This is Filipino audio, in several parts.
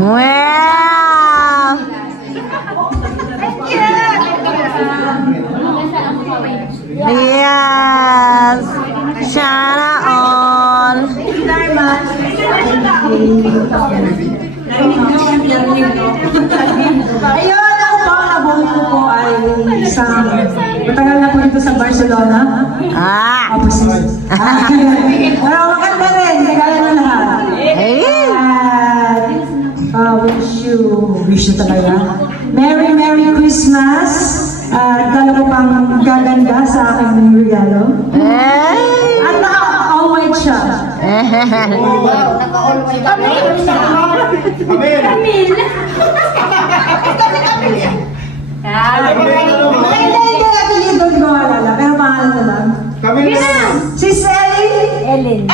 Wow! Yes! Sana all! Ayun, ang pangabong ko po ay isang matagal na po dito sa Barcelona. Ah! Pero maganda rin, kagaya ng lahat. At wish you talaga. Merry Christmas. At talaga pang gaganda sa aking regalo. At naka-all white siya. Hindi, doon ko alala. Pero pangalan na lang. Si Sally. Ellen.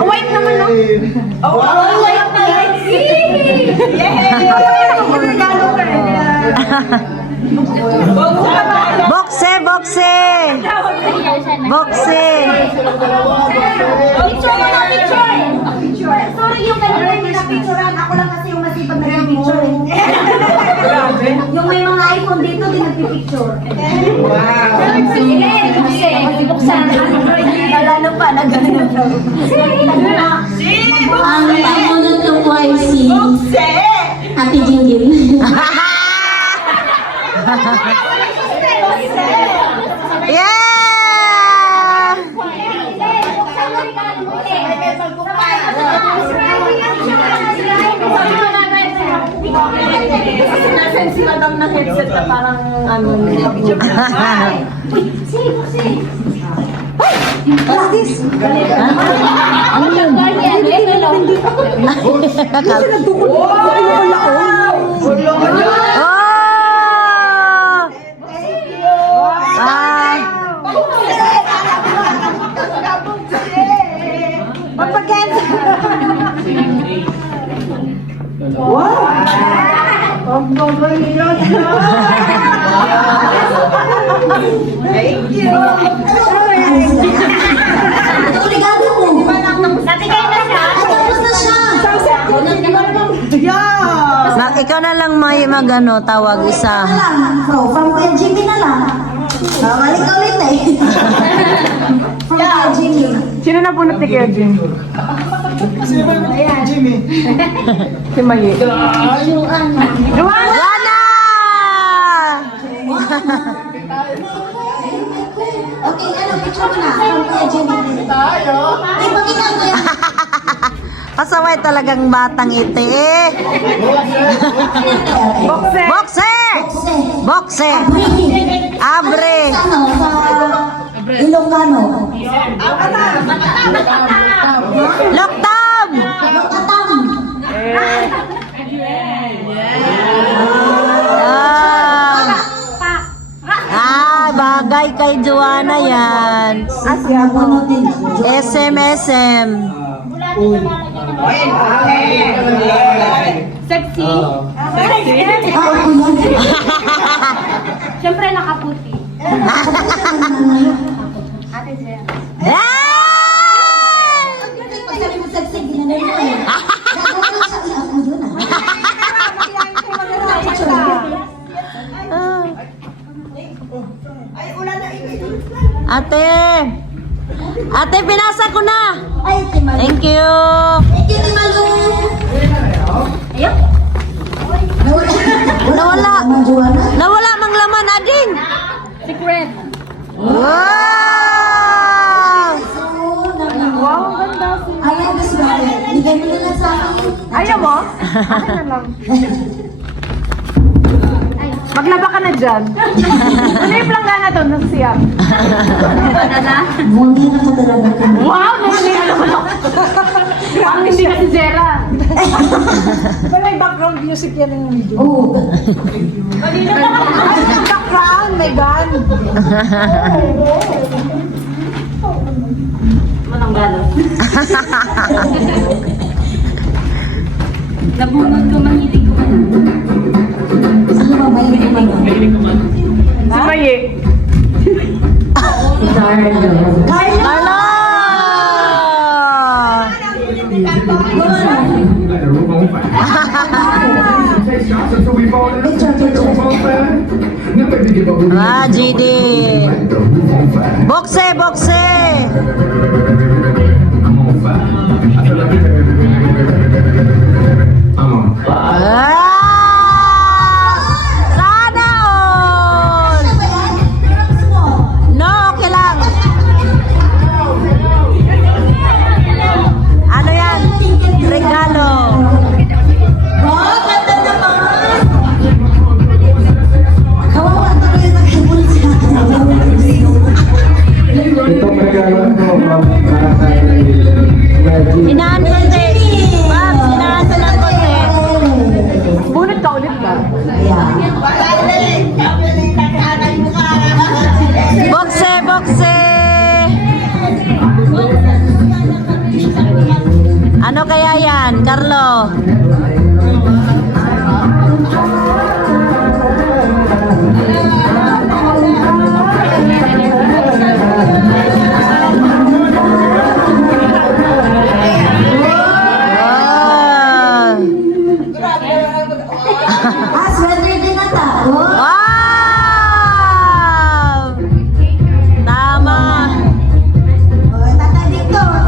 White naman no? White na lang. Bokse! Bokse! Bokse! Picture mo na picture! Sorry yung kanina yung napicturean. Ako lang kasi yung masipag nag-picture. Yung may mga iPhone dito, di nagpipicture. Sige, buksan. Lalo pa, nag-ano. Ang pamunod ko po ay si Ate Jinggil. Yeah! Nasaan si Madam na headset na parang ano. What's this? Ano yun? Thank you. Regalo ko. Natigay na siya. Tapos na siya. Ikaw na lang may magano tawag isa. From Kuya Jimmy na lang. Balik ulit eh. From Kuya Jimmy. Sino na bunot ni Kuya Jimmy? Jimmy. Si Mayi. Yung ano. Luana! Okay, ano, picture mo na. From Kuya Jimmy. Ay, pakita mo yan. Pasaway talagang batang ite eh. Bokse! Bokse! Bokse! Abre! Ano, sa Ilocano. Loktam! Lokatam. Bagay kay Joanna yan. Bunutin. SM. Sexy. Ah, ako yan. Siyempre nakaputi. Ate Jen. Pag sabi mo sexy, ginanay mo eh. Gagawin mo siya, ako yun ah. Ate! Ate, pinasa ko na! Ay, Timalu. Thank you! Thank you, Timalu. Ayun. Nawala! Mama Joanna. Nawala mang laman, Ading! Secret. Wow! Wow, ang ganda. Ayan, gusto mo. Bigay mo na lang sa akin. Ayaw mo? Akin na lang. Maglaba ka na dyan. Ano yung planggana to? Nasiyap. Bungi na ka talaga ka. Wow! Hindi alam mo lang. Ang hindi ka si Jera. May background music yan ng video. Oo. Background, may gun. Mananggalo. Nabunod ko, mahilig ko man. Sino ba ba yung kumano? Si Maye. Carlo! Ah, GD! Bokse! Bokse! Ah! Sana all! Ano ba yan? Gusto mo? No, okay lang. Ano yan? Regalo. Wow, ganda naman! Kawawa tuloy yung naghibul sa Itong regalo ko para sa Reggie. Inaan ko te. Ma'am, inaan ko lang ko te. Bunot ka ulit ba? Bokse, bokse. Ano kaya yan, Carlo? Ah. Ah, sweater din ata. Oh. Wow! Tama. Oh, Tata Victor.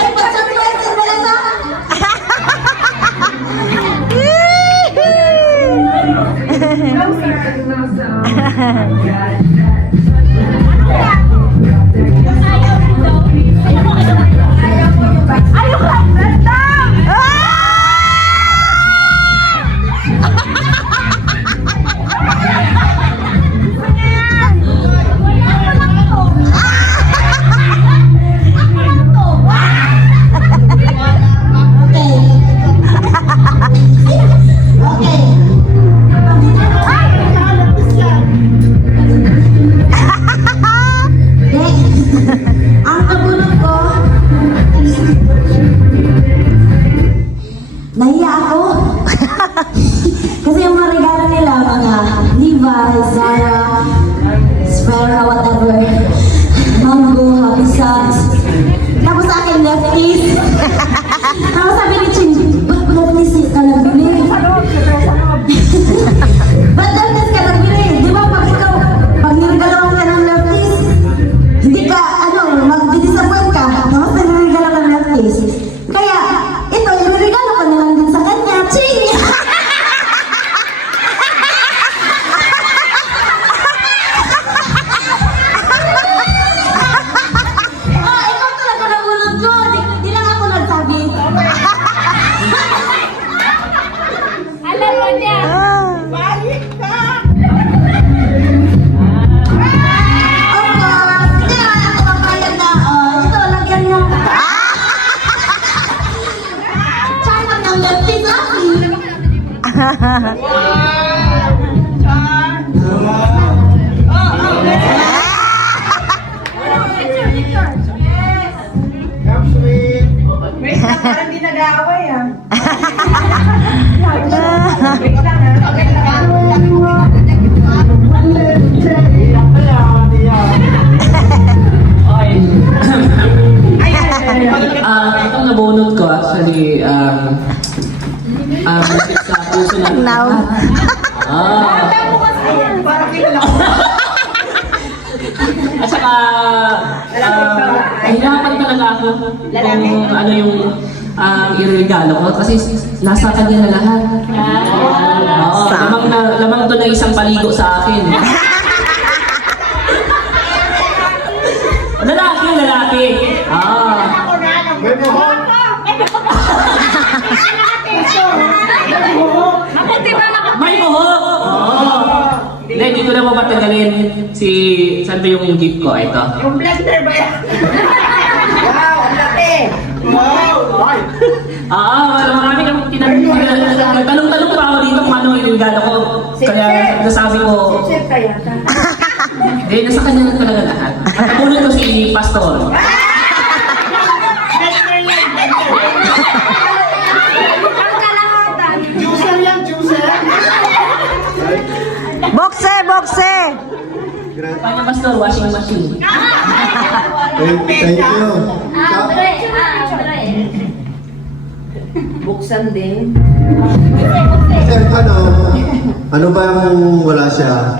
Ay, pa-surprise din pala sa... Ang nabunod ko, nahiya ako. Kasi yung mga regalo nila, mga Levi's, Zara, Sfera, whatever, Mango, Happy Socks. Tapos sa akin, lefties. Tapos sabi ni Chin, ba't lefties ka nagbili? Ba't lefties ka nagbili? Di ba pag ikaw, pag nirigalawan ka ng lefties, hindi ka, mag-disappoint ka, no? Sa nirigalo ka ng lefties. Kaya, ito, nirigalo ka na lang din sa kanya. Ching! Ikaw talaga nabunod ko. Di lang ako nagsabi. Alam mo niya. Hindi naman ako papayag na, ito, lagyan mo. Sana ng lefties lagi. Parang di nag-aaway ah. Itong nabunod ko actually, malapit sa puso na. Now. Parang kilala ko. At saka, hinapan talaga ako kung ano yung iregalo ko kasi nasa kanya na lahat. Oo, lamang to na isang paligo sa akin. Lalaki. May buhok. May buhok! Hindi, hindi ko na mapatagalin saan ba yung gift ko? Ito. Yung blender ba yan? Wow, ang laki. Marami kang nagtanong-tanong pa ako dito kung ano yung regalo ko. Kaya nasabi ko, Chef kaya. hindi, nasa kanya na talaga lahat. At nabunod ko si Pastor. Juicer yan, juicer. Bokse! Kanya Pastor, washing machine. Thank you. Buksan din. Sir, ano ba yung wala siya?